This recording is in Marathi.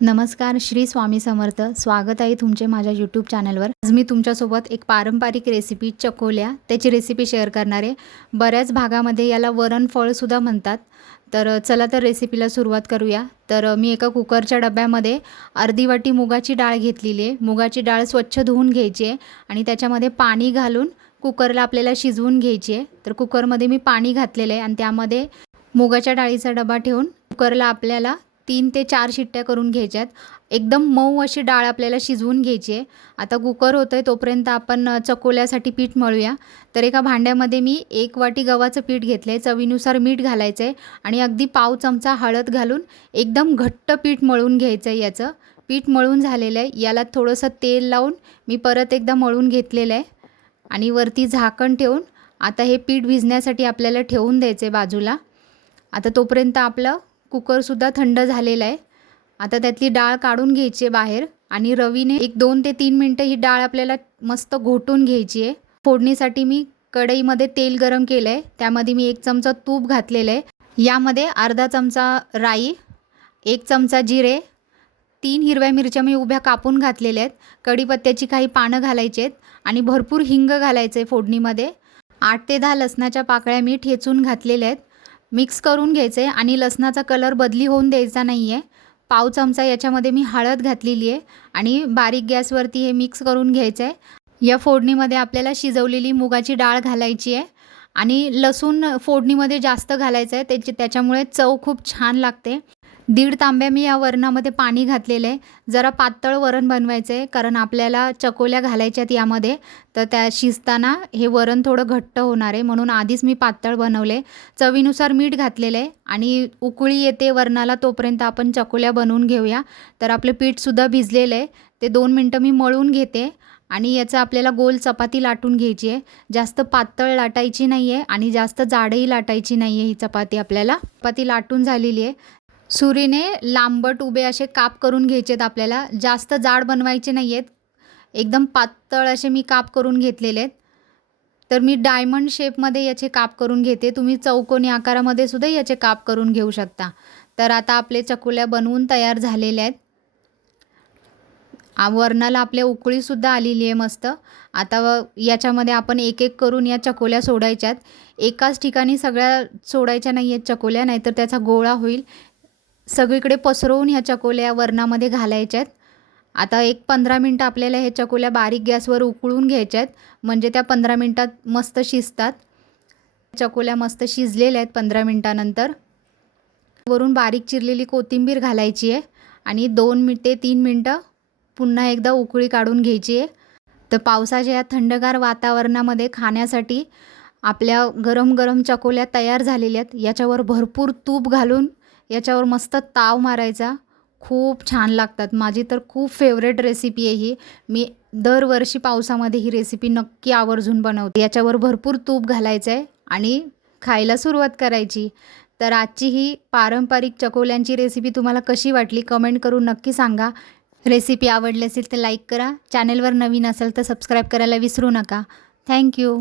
नमस्कार श्री स्वामी समर्थ. स्वागत आहे तुमचे माझ्या यूट्यूब चॅनलवर आज मी तुमच्यासोबत एक पारंपरिक रेसिपी चकोल्या त्याची रेसिपी शेअर करणार आहे. बऱ्याच भागामध्ये याला वरण फळसुद्धा म्हणतात. तर चला तर रेसिपीला सुरुवात करूया. तर मी एका कुकरच्या डब्यामध्ये अर्धी वाटी मुगाची डाळ घेतलेली आहे. मुगाची डाळ स्वच्छ धुवून घ्यायची आहे आणि त्याच्यामध्ये पाणी घालून कुकरला आपल्याला शिजवून घ्यायची आहे. तर कुकरमध्ये मी पाणी घातलेलं आहे आणि त्यामध्ये मुगाच्या डाळीचा डबा ठेवून कुकरला आपल्याला तीन ते चार शिट्ट्या करून घ्यायच्यात. एकदम मऊ अशी डाळ आपल्याला शिजवून घ्यायची आहे. आता कुकर होतं आहे तोपर्यंत आपण चकोल्यासाठी पीठ मळूया. तर एका भांड्यामध्ये मी एक वाटी गव्हाचं पीठ घेतलं आहे चवीनुसार मीठ घालायचं आहे आणि अगदी पाव चमचा हळद घालून एकदम घट्ट पीठ मळून घ्यायचं आहे याचं. पीठ मळून झालेलं आहे. याला थोडंसं तेल लावून मी परत एकदा मळून घेतलेलं आहे आणि वरती झाकण ठेवून आता हे पीठ भिजण्यासाठी आपल्याला ठेवून द्यायचं आहे बाजूला. आता तोपर्यंत आपलं कुकरसुद्धा थंड झालेला आहे. आता त्यातली डाळ काढून घ्यायची आहे बाहेर आणि रवीने एक दोन ते तीन मिनटं ही डाळ आपल्याला मस्त घोटून घ्यायची आहे. फोडणीसाठी मी कढईमध्ये तेल गरम केलं आहे. त्यामध्ये मी एक चमचा तूप घातलेलं आहे. यामध्ये अर्धा चमचा राई एक चमचा जिरे तीन हिरव्या मिरच्या मी उभ्या कापून घातलेल्या आहेत. कढीपत्त्याची काही पानं घालायची आहेत आणि भरपूर हिंग घालायचं आहे फोडणीमध्ये. आठ ते दहा लसणाच्या पाकळ्या मी ठेचून घातलेल्या आहेत. मिक्स करून घ्यायचं आहे आणि लसणाचा कलर बदली होऊन द्यायचा नाही आहे पाव चमचा याच्यामध्ये मी हळद घातलेली आहे आणि बारीक गॅसवरती हे मिक्स करून घ्यायचं आहे या फोडणीमध्ये आपल्याला शिजवलेली मुगाची डाळ घालायची आहे आणि लसूण फोडणीमध्ये जास्त घालायचं आहे त्याची त्याच्यामुळे चव खूप छान लागते. दीड तांब्या मी या वरणामध्ये पाणी घातलेलं आहे. जरा पातळ वरण बनवायचं आहे कारण आपल्याला चकोल्या घालायच्यात यामध्ये. तर त्या शिजताना हे वरण थोडं घट्ट होणार आहे म्हणून आधीच मी पातळ बनवले चवीनुसार मीठ घातलेलं आहे आणि उकळी येते वरणाला तोपर्यंत आपण चकोल्या बनवून घेऊया. तर आपलं पीठसुद्धा भिजलेलं आहे. ते दोन मिनटं मी मळून घेते आणि याचं आपल्याला गोल चपाती लाटून घ्यायची आहे. जास्त पातळ लाटायची नाही आहे आणि जास्त जाडही लाटायची नाही आहे ही चपाती आपल्याला. चपाती लाटून झालेली आहे. सुरीने लांबट उभे असे काप करून घ्यायचे आहेत आपल्याला. जास्त जाड बनवायचे नाही आहेत एकदम पातळ असे मी काप करून घेतलेले आहेत. तर मी डायमंड शेपमध्ये याचे काप करून घेते. तुम्ही चौकोनी आकारामध्ये सुद्धा याचे काप करून घेऊ शकता. तर आता आपले चकुल्या बनवून तयार झालेल्या आहेत. वर्णाला वरणाला आपल्या उकळीसुद्धा आलेली आहे मस्त. आता याच्यामध्ये आपण एक एक करून या चकोल्या सोडायच्यात. एकाच ठिकाणी सगळ्या सोडायच्या नाही आहेत चकोल्या नाहीतर त्याचा गोळा होईल. सगळीकडे पसरवून ह्या चकोल्या वरणामध्ये आहेत आता एक पंधरा मिनटं आपल्याला ह्या चकोल्या बारीक गॅसवर उकळून घ्यायच्या आहेत म्हणजे त्या पंधरा मिनटात मस्त शिजतात. चकोल्या मस्त शिजलेल्या आहेत पंधरा मिनटानंतर. वरून बारीक चिरलेली कोथिंबीर घालायची आहे. आणि दोन मिन ते तीन मिनटं पुन्हा एकदा उकळी काढून घ्यायची आहे. तर पावसाच्या या थंडगार वातावरणामध्ये खाण्यासाठी आपल्या गरम गरम चकोल्या तयार झालेल्या आहेत. याच्यावर भरपूर तूप घालून याच्यावर मस्त ताव मारायचा. खूप छान लागतात. माझी तर खूप फेवरेट रेसिपी आहे ही. मी दरवर्षी पावसामध्ये ही रेसिपी नक्की आवर्जून बनवते. याच्यावर भरपूर तूप घालायचं आहे आणि खायला सुरुवात करायची. तर आजची ही पारंपरिक चकोल्यांची रेसिपी तुम्हाला कशी वाटली कमेंट करून नक्की सांगा. रेसिपी आवडली असेल तर लाईक करा. चॅनलवर नवीन असेल तर सबस्क्राईब करायला विसरू नका. थँक्यू